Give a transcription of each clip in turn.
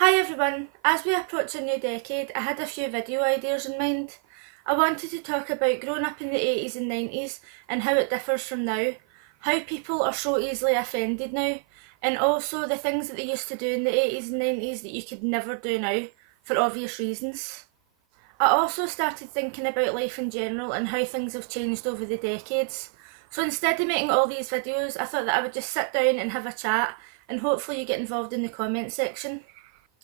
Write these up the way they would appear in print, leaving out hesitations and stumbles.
Hi everyone, as we approach a new decade, I had a few video ideas in mind. I wanted to talk about growing up in the 80s and 90s and how it differs from now, how people are so easily offended now, and also the things that they used to do in the 80s and 90s that you could never do now, for obvious reasons. I also started thinking about life in general and how things have changed over the decades. So instead of making all these videos, I thought that I would just sit down and have a chat and hopefully you get involved in the comment section.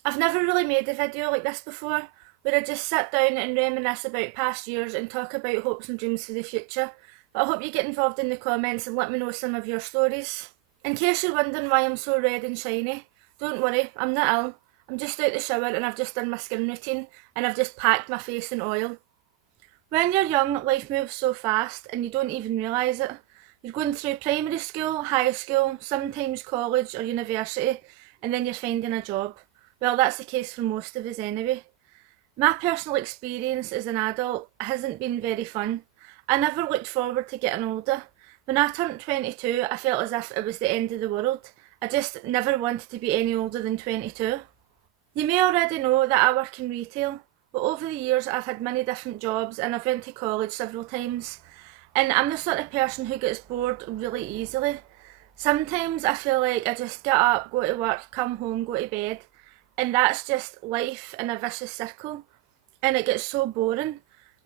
I've never really made a video like this before, where I just sit down and reminisce about past years and talk about hopes and dreams for the future, but I hope you get involved in the comments and let me know some of your stories. In case you're wondering why I'm so red and shiny, don't worry, I'm not ill. I'm just out the shower and I've just done my skin routine and I've just packed my face in oil. When you're young, life moves so fast and you don't even realise it. You're going through primary school, high school, sometimes college or university, and then you're finding a job. Well, that's the case for most of us anyway. My personal experience as an adult hasn't been very fun. I never looked forward to getting older. When I turned 22, I felt as if it was the end of the world. I just never wanted to be any older than 22. You may already know that I work in retail, but over the years I've had many different jobs and I've went to college several times. And I'm the sort of person who gets bored really easily. Sometimes I feel like I just get up, go to work, come home, go to bed, and that's just life in a vicious circle, and it gets so boring.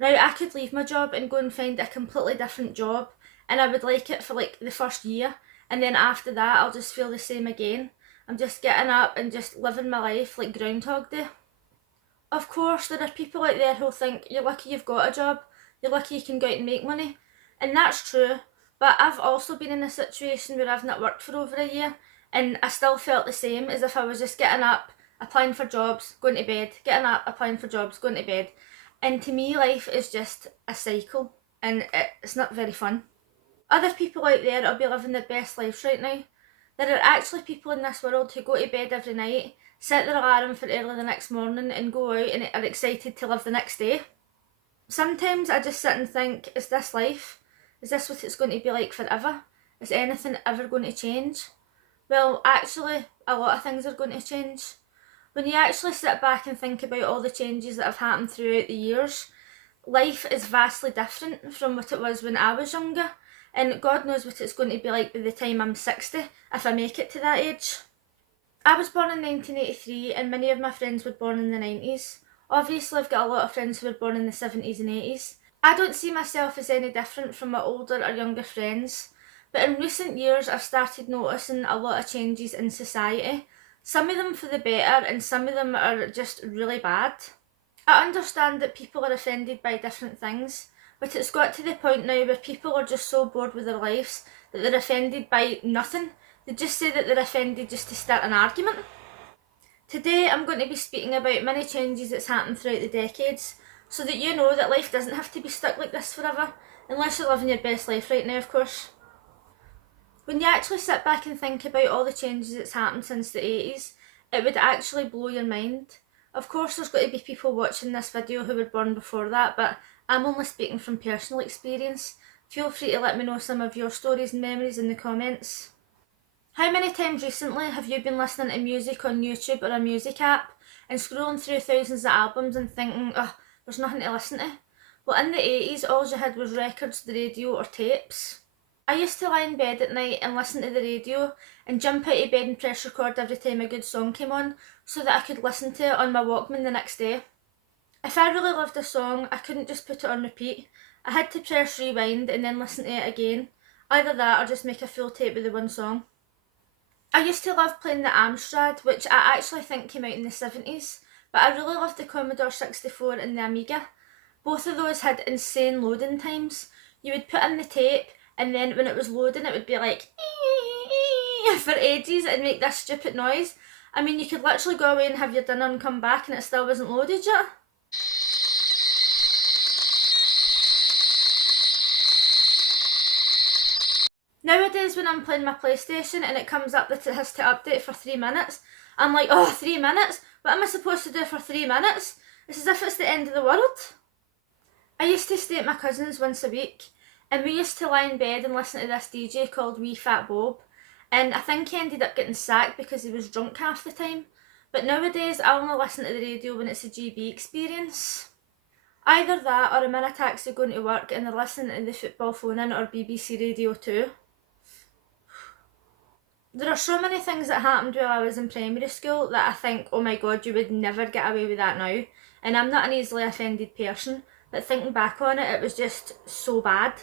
Now I could leave my job and go and find a completely different job, and I would like it for like the first year, and then after that I'll just feel the same again. I'm just getting up and just living my life like Groundhog Day. Of course, there are people out there who'll think you're lucky you've got a job, you're lucky you can go out and make money, and that's true, but I've also been in a situation where I've not worked for over a year, and I still felt the same, as if I was just getting up, applying for jobs, going to bed, getting up, applying for jobs, going to bed. And to me, life is just a cycle, and it's not very fun. Other people out there will be living their best lives right now. There are actually people in this world who go to bed every night, set their alarm for early the next morning and go out and are excited to live the next day. Sometimes I just sit and think, is this life? Is this what it's going to be like forever? Is anything ever going to change? Well, actually, a lot of things are going to change. When you actually sit back and think about all the changes that have happened throughout the years, life is vastly different from what it was when I was younger, and God knows what it's going to be like by the time I'm 60, if I make it to that age. I was born in 1983 and many of my friends were born in the 90s. Obviously I've got a lot of friends who were born in the 70s and 80s. I don't see myself as any different from my older or younger friends, but in recent years I've started noticing a lot of changes in society. Some of them for the better and some of them are just really bad. I understand that people are offended by different things, but it's got to the point now where people are just so bored with their lives that they're offended by nothing. They just say that they're offended just to start an argument. Today I'm going to be speaking about many changes that's happened throughout the decades, so that you know that life doesn't have to be stuck like this forever, unless you're living your best life right now, of course. When you actually sit back and think about all the changes that's happened since the 80s, it would actually blow your mind. Of course there's got to be people watching this video who were born before that, but I'm only speaking from personal experience. Feel free to let me know some of your stories and memories in the comments. How many times recently have you been listening to music on YouTube or a music app and scrolling through thousands of albums and thinking, oh, there's nothing to listen to? Well, in the 80s all you had was records, the radio or tapes. I used to lie in bed at night and listen to the radio and jump out of bed and press record every time a good song came on so that I could listen to it on my Walkman the next day. If I really loved a song, I couldn't just put it on repeat. I had to press rewind and then listen to it again. Either that or just make a full tape with the one song. I used to love playing the Amstrad, which I actually think came out in the 70s, but I really loved the Commodore 64 and the Amiga. Both of those had insane loading times. You would put in the tape, and then when it was loading it would be like for ages and make this stupid noise. I mean, you could literally go away and have your dinner and come back and it still wasn't loaded yet. Nowadays when I'm playing my PlayStation and it comes up that it has to update for 3 minutes, I'm like, oh, 3 minutes? What am I supposed to do for 3 minutes? It's as if it's the end of the world. I used to stay at my cousin's once a week, and we used to lie in bed and listen to this DJ called Wee Fat Bob, and I think he ended up getting sacked because he was drunk half the time. But nowadays I only listen to the radio when it's a GB experience. Either that or I'm in a taxi going to work and they're listening to the football phone-in or BBC Radio 2. There are so many things that happened while I was in primary school that I think, oh my god, you would never get away with that now. And I'm not an easily offended person, but thinking back on it, it was just so bad.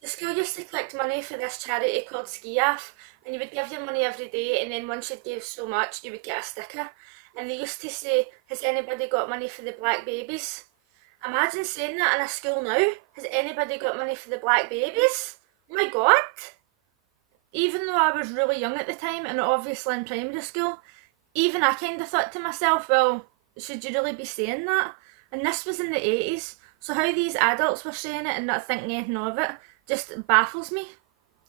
The school used to collect money for this charity called Ski Off, and you would give your money every day, and then once you gave so much, you would get a sticker. And they used to say, has anybody got money for the black babies? Imagine saying that in a school now. Has anybody got money for the black babies? Oh my god! Even though I was really young at the time, and obviously in primary school, even I kind of thought to myself, well, should you really be saying that? And this was in the 80s, so how these adults were saying it and not thinking anything of it just baffles me.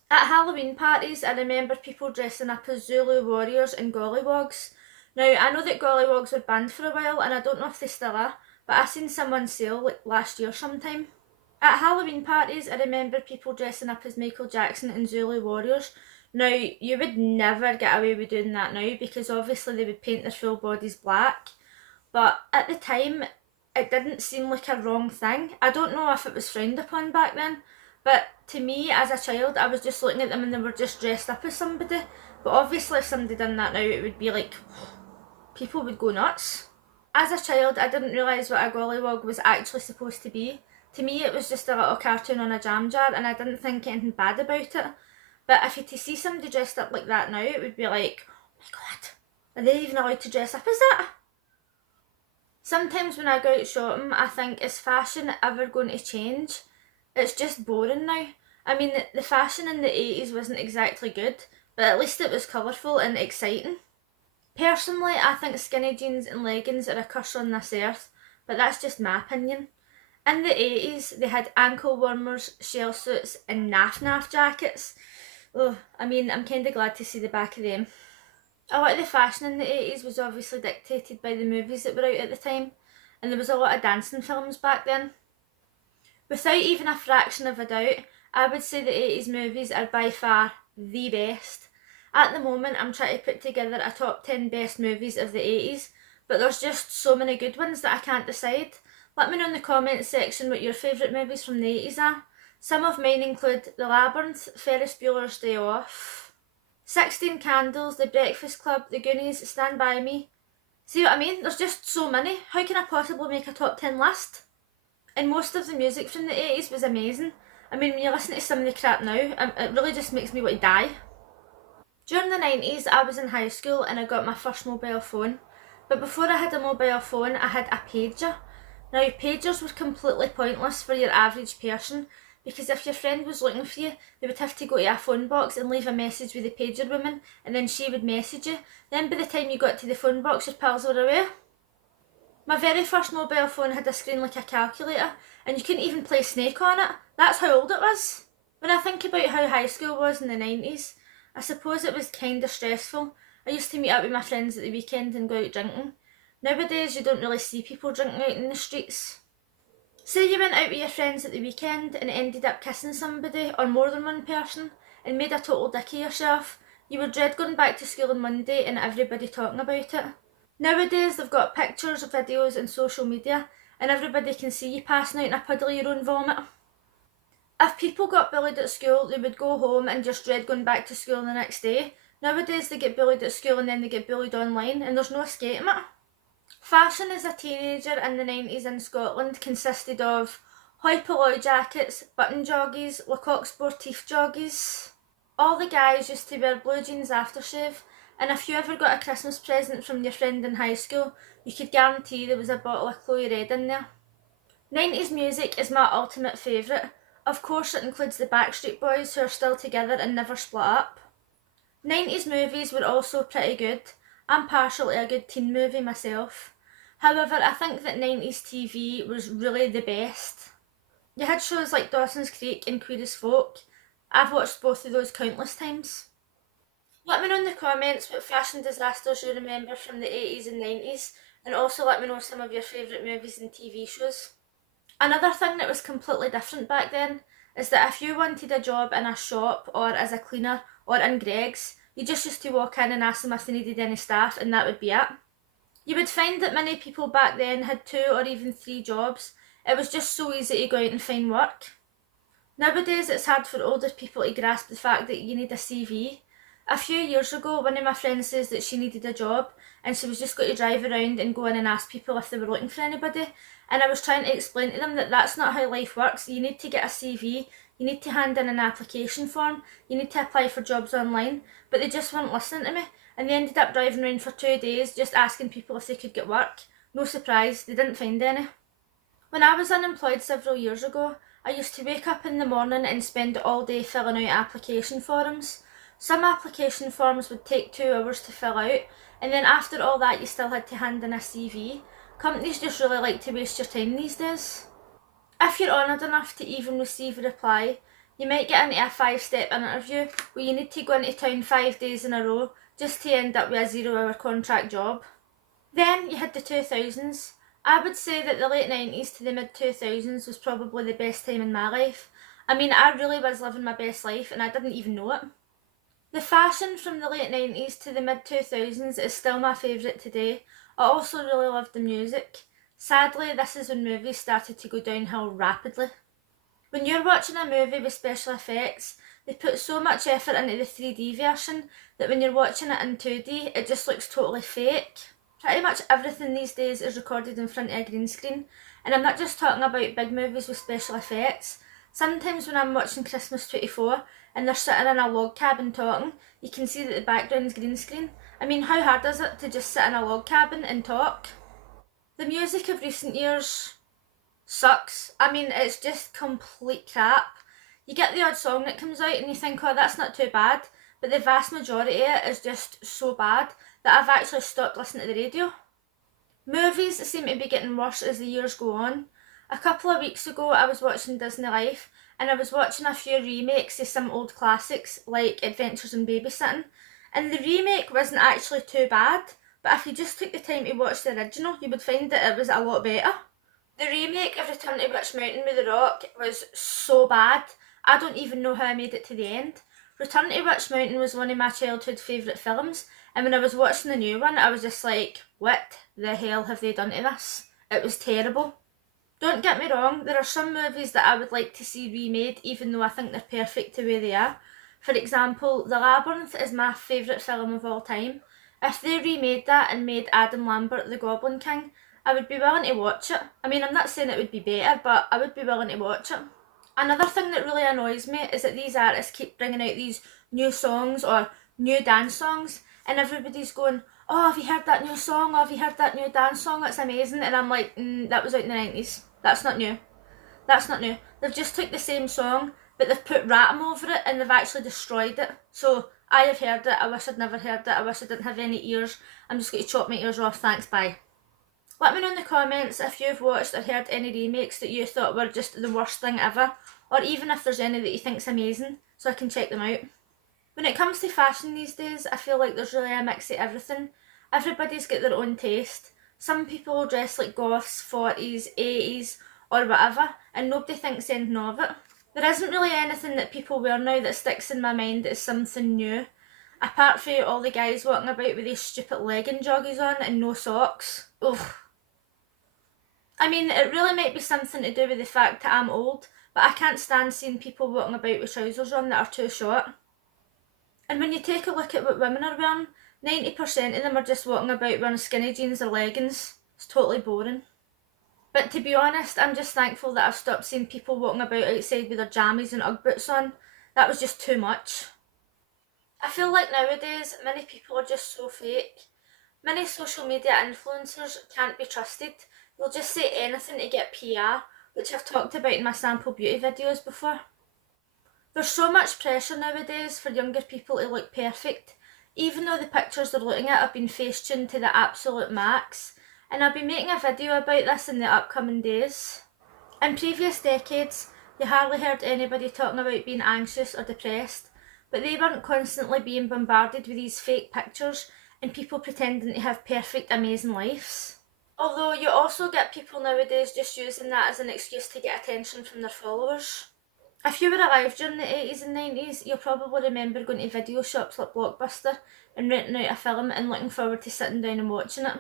At Halloween parties, I remember people dressing up as Zulu warriors and gollywogs. Now, I know that gollywogs were banned for a while, and I don't know if they still are, but I seen someone sale last year sometime. At Halloween parties, I remember people dressing up as Michael Jackson and Zulu warriors. Now, you would never get away with doing that now because obviously they would paint their full bodies black. But at the time, it didn't seem like a wrong thing. I don't know if it was frowned upon back then, but to me, as a child, I was just looking at them and they were just dressed up as somebody. But obviously, if somebody done that now, it would be like, people would go nuts. As a child, I didn't realise what a gollywog was actually supposed to be. To me, it was just a little cartoon on a jam jar, and I didn't think anything bad about it. But if you to see somebody dressed up like that now, it would be like, oh my god, are they even allowed to dress up as that? Sometimes when I go out shopping, I think, is fashion ever going to change? It's just boring now. I mean, the fashion in the 80s wasn't exactly good, but at least it was colourful and exciting. Personally, I think skinny jeans and leggings are a curse on this earth, but that's just my opinion. In the 80s, they had ankle warmers, shell suits and naff jackets. Oh, I mean, I'm kind of glad to see the back of them. A lot of the fashion in the 80s was obviously dictated by the movies that were out at the time, and there was a lot of dancing films back then. Without even a fraction of a doubt, I would say the 80s movies are by far the best. At the moment, I'm trying to put together a top 10 best movies of the 80s, but there's just so many good ones that I can't decide. Let me know in the comments section what your favourite movies from the 80s are. Some of mine include The Labyrinth, Ferris Bueller's Day Off, 16 Candles, The Breakfast Club, The Goonies, Stand By Me. See what I mean? There's just so many. How can I possibly make a top 10 list? And most of the music from the 80s was amazing. I mean, when you listen to some of the crap now, it really just makes me want to die. During the 90s, I was in high school and I got my first mobile phone. But before I had a mobile phone, I had a pager. Now, pagers were completely pointless for your average person because if your friend was looking for you, they would have to go to a phone box and leave a message with the pager woman, and then she would message you. Then by the time you got to the phone box, your pals were away. My very first mobile phone had a screen like a calculator, and you couldn't even play Snake on it. That's how old it was. When I think about how high school was in the 90s, I suppose it was kind of stressful. I used to meet up with my friends at the weekend and go out drinking. Nowadays, you don't really see people drinking out in the streets. Say you went out with your friends at the weekend and ended up kissing somebody, or more than one person, and made a total dick of yourself. You would dread going back to school on Monday and everybody talking about it. Nowadays, they've got pictures, videos and social media, and everybody can see you passing out in a puddle of your own vomit. If people got bullied at school, they would go home and just dread going back to school the next day. Nowadays, they get bullied at school and then they get bullied online, and there's no escaping it. Fashion as a teenager in the 90s in Scotland consisted of hoi polloi jackets, button joggies, Lecoq Sportif joggies. All the guys used to wear blue jeans aftershave, and if you ever got a Christmas present from your friend in high school, you could guarantee there was a bottle of Chloe Red in there. 90s music is my ultimate favourite. Of course, it includes the Backstreet Boys, who are still together and never split up. 90s movies were also pretty good. I'm partial to a good teen movie myself. However, I think that 90s TV was really the best. You had shows like Dawson's Creek and Queer as Folk. I've watched both of those countless times. Let me know in the comments what fashion disasters you remember from the 80s and 90s, and also let me know some of your favourite movies and TV shows. Another thing that was completely different back then is that if you wanted a job in a shop or as a cleaner or in Greggs, You just used to walk in and ask them if they needed any staff, and that would be it. You would find that many people back then had 2 or even 3 jobs. It was just so easy to go out and find work. Nowadays it's hard for older people to grasp the fact that you need a CV. A few years ago, one of my friends says that she needed a job and she was just going to drive around and go in and ask people if they were looking for anybody, and I was trying to explain to them that that's not how life works. You need to get a CV, you need to hand in an application form, you need to apply for jobs online, but they just weren't listening to me, and they ended up driving around for 2 days just asking people if they could get work. No surprise, they didn't find any. When I was unemployed several years ago, I used to wake up in the morning and spend all day filling out application forms. Some application forms would take 2 hours to fill out, and then after all that you still had to hand in a CV. Companies just really like to waste your time these days. If you're honoured enough to even receive a reply, you might get into a 5-step interview where you need to go into town 5 days in a row just to end up with a 0-hour contract job. Then you had the 2000s. I would say that the late 90s to the mid 2000s was probably the best time in my life. I mean, I really was living my best life and I didn't even know it. The fashion from the late 90s to the mid 2000s is still my favourite today. I also really love the music. Sadly, this is when movies started to go downhill rapidly. When you're watching a movie with special effects, they put so much effort into the 3D version that when you're watching it in 2D, it just looks totally fake. Pretty much everything these days is recorded in front of a green screen, and I'm not just talking about big movies with special effects. Sometimes when I'm watching Christmas 24 and they're sitting in a log cabin talking, you can see that the background's green screen. I mean, how hard is it to just sit in a log cabin and talk? The music of recent years sucks. I mean, it's just complete crap. You get the odd song that comes out and you think, oh, that's not too bad, but the vast majority of it is just so bad that I've actually stopped listening to the radio. Movies seem to be getting worse as the years go on. A couple of weeks ago I was watching Disney Life and I was watching a few remakes of some old classics like Adventures in Babysitting, and the remake wasn't actually too bad, but if you just took the time to watch the original you would find that it was a lot better. The remake of Return to Witch Mountain with The Rock was so bad, I don't even know how I made it to the end. Return to Witch Mountain was one of my childhood favourite films, and when I was watching the new one I was just like, what the hell have they done to this? It was terrible. Don't get me wrong, there are some movies that I would like to see remade even though I think they're perfect the way they are. For example, The Labyrinth is my favourite film of all time. If they remade that and made Adam Lambert the Goblin King, I would be willing to watch it. I mean, I'm not saying it would be better, but I would be willing to watch it. Another thing that really annoys me is that these artists keep bringing out these new songs or new dance songs, and everybody's going, oh, have you heard that new song? Oh, have you heard that new dance song? It's amazing. And I'm like, that was out in the 90s. That's not new. That's not new. They've just took the same song, but they've put Ratum over it and they've actually destroyed it. So I have heard it. I wish I'd never heard it. I wish I didn't have any ears. I'm just going to chop my ears off. Thanks, bye. Let me know in the comments if you've watched or heard any remakes that you thought were just the worst thing ever, or even if there's any that you think's amazing, so I can check them out. When it comes to fashion these days, I feel like there's really a mix of everything. Everybody's got their own taste. Some people dress like goths, 40s, 80s, or whatever, and nobody thinks anything of it. There isn't really anything that people wear now that sticks in my mind as something new, apart from all the guys walking about with these stupid legging joggies on and no socks. Ugh. I mean, it really might be something to do with the fact that I'm old, but I can't stand seeing people walking about with trousers on that are too short. And when you take a look at what women are wearing, 90% of them are just walking about wearing skinny jeans or leggings. It's totally boring. But to be honest, I'm just thankful that I've stopped seeing people walking about outside with their jammies and Ugg boots on. That was just too much. I feel like nowadays, many people are just so fake. Many social media influencers can't be trusted. They'll just say anything to get PR, which I've talked about in my sample beauty videos before. There's so much pressure nowadays for younger people to look perfect, even though the pictures they're looking at have been face-tuned to the absolute max, and I'll be making a video about this in the upcoming days. In previous decades, you hardly heard anybody talking about being anxious or depressed, but they weren't constantly being bombarded with these fake pictures and people pretending to have perfect, amazing lives. Although you also get people nowadays just using that as an excuse to get attention from their followers. If you were alive during the 80s and 90s, you'll probably remember going to video shops like Blockbuster and renting out a film and looking forward to sitting down and watching it.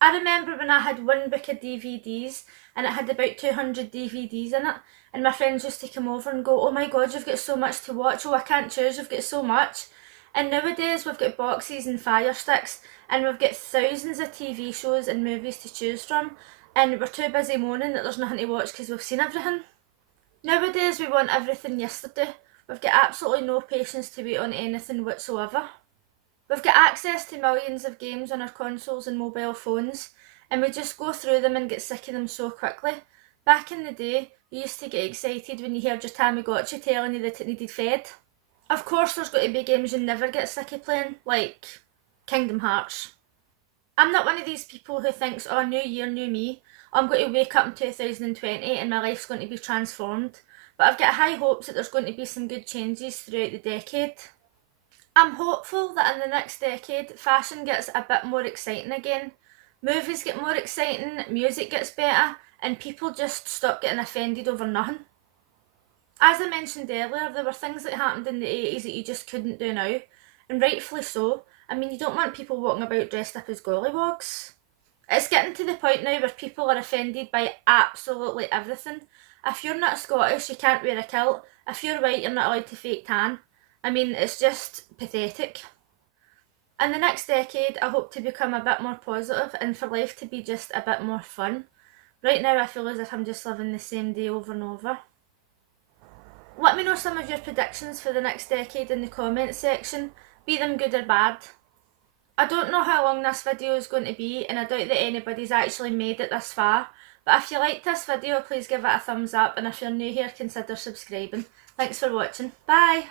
I remember when I had one book of DVDs and it had about 200 DVDs in it, and my friends used to come over and go, "Oh my god, you've got so much to watch, oh I can't choose, you've got so much." And nowadays we've got boxes and fire sticks, and we've got thousands of TV shows and movies to choose from, and we're too busy moaning that there's nothing to watch because we've seen everything. Nowadays we want everything yesterday. We've got absolutely no patience to wait on anything whatsoever. We've got access to millions of games on our consoles and mobile phones, and we just go through them and get sick of them so quickly. Back in the day, you used to get excited when you heard your Tamagotchi telling you that it needed fed. Of course there's got to be games you never get sick of playing, like Kingdom Hearts. I'm not one of these people who thinks, oh, new year, new me, I'm going to wake up in 2020 and my life's going to be transformed, but I've got high hopes that there's going to be some good changes throughout the decade. I'm hopeful that in the next decade, fashion gets a bit more exciting again, movies get more exciting, music gets better, and people just stop getting offended over nothing. As I mentioned earlier, there were things that happened in the 80s that you just couldn't do now, and rightfully so. I mean, you don't want people walking about dressed up as gollywogs. It's getting to the point now where people are offended by absolutely everything. If you're not Scottish, you can't wear a kilt. If you're white, you're not allowed to fake tan. I mean, it's just pathetic. In the next decade, I hope to become a bit more positive and for life to be just a bit more fun. Right now, I feel as if I'm just living the same day over and over. Let me know some of your predictions for the next decade in the comments section, be them good or bad. I don't know how long this video is going to be, and I doubt that anybody's actually made it this far, but if you liked this video, please give it a thumbs up, and if you're new here, consider subscribing. Thanks for watching. Bye!